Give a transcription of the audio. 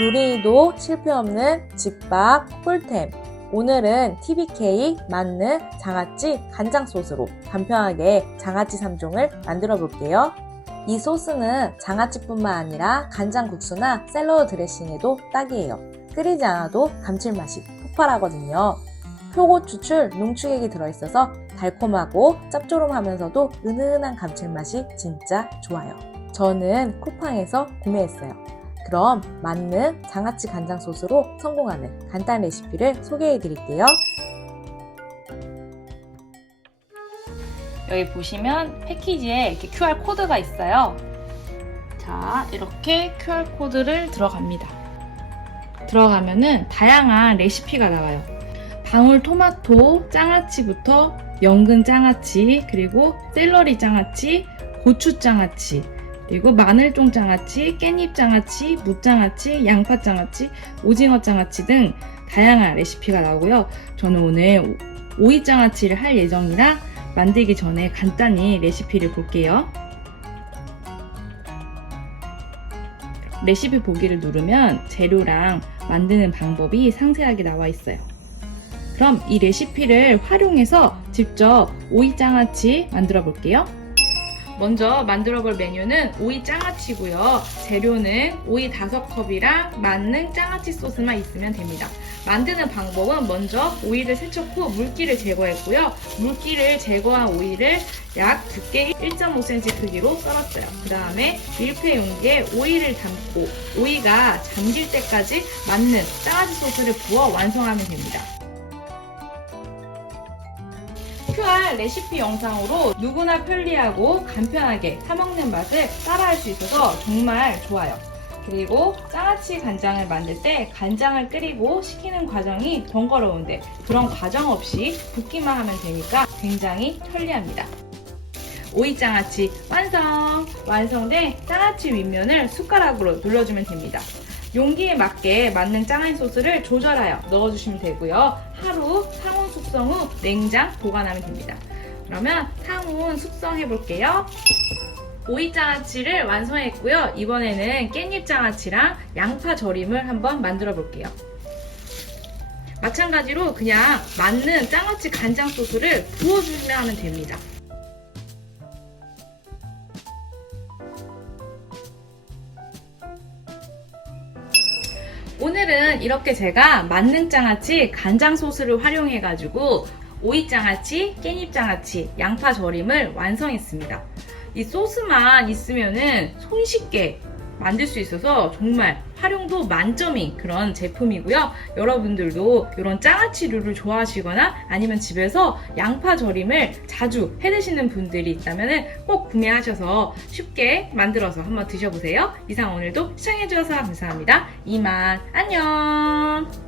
요리도 실패 없는 집밥 꿀템. 오늘은 TBK 만능 장아찌 간장 소스로 간편하게 장아찌 3종을 만들어 볼게요. 이 소스는 장아찌뿐만 아니라 간장 국수나 샐러드 드레싱에도 딱이에요. 끓이지 않아도 감칠맛이 폭발하거든요. 표고추출 농축액이 들어있어서 달콤하고 짭조름하면서도 은은한 감칠맛이 진짜 좋아요. 저는 쿠팡에서 구매했어요. 그럼 맞는 장아찌 간장 소스로 성공하는 간단 레시피를 소개해 드릴게요. 여기 보시면 패키지에 이렇게 QR 코드가 있어요. 자, 이렇게 QR 코드를 들어갑니다. 들어가면은 다양한 레시피가 나와요. 방울 토마토 장아찌부터 연근 장아찌, 그리고 샐러리 장아찌, 고추 장아찌, 그리고 마늘종 장아찌, 깻잎 장아찌, 무장아찌, 양파 장아찌, 오징어 장아찌 등 다양한 레시피가 나오고요. 저는 오늘 오이 장아찌를 할 예정이라 만들기 전에 간단히 레시피를 볼게요. 레시피 보기를 누르면 재료랑 만드는 방법이 상세하게 나와 있어요. 그럼 이 레시피를 활용해서 직접 오이 장아찌 만들어 볼게요. 먼저 만들어 볼 메뉴는 오이 장아찌고요. 재료는 오이 5컵이랑 만능 장아찌 소스만 있으면 됩니다. 만드는 방법은 먼저 오이를 세척 후 물기를 제거했고요. 물기를 제거한 오이를 약 두께 1.5cm 크기로 썰었어요. 그 다음에 밀폐 용기에 오이를 담고 오이가 잠길 때까지 맞는 장아찌 소스를 부어 완성하면 됩니다. QR 레시피 영상으로 누구나 편리하고 간편하게 사먹는 맛을 따라할 수 있어서 정말 좋아요. 그리고 장아찌 간장을 만들 때 간장을 끓이고 식히는 과정이 번거로운데 그런 과정 없이 붓기만 하면 되니까 굉장히 편리합니다. 오이장아찌 완성! 완성된 장아찌 윗면을 숟가락으로 눌러주면 됩니다. 용기에 맞게 맞는 장아찌 소스를 조절하여 넣어주시면 되고요. 하루 상온 숙성 후 냉장 보관하면 됩니다. 그러면 상온 숙성해 볼게요. 오이 장아찌를 완성했고요. 이번에는 깻잎 장아찌랑 양파 절임을 한번 만들어 볼게요. 마찬가지로 그냥 맞는 장아찌 간장 소스를 부어주시면 하면 됩니다. 오늘은 이렇게 제가 만능장아찌 간장 소스를 활용해가지고 오이장아찌, 깻잎장아찌, 양파 절임을 완성했습니다. 이 소스만 있으면은 손쉽게 만들 수 있어서 정말 활용도 만점인 그런 제품이고요. 여러분들도 이런 장아찌류를 좋아하시거나 아니면 집에서 양파 절임을 자주 해 드시는 분들이 있다면 꼭 구매하셔서 쉽게 만들어서 한번 드셔보세요. 이상 오늘도 시청해주셔서 감사합니다. 이만 안녕!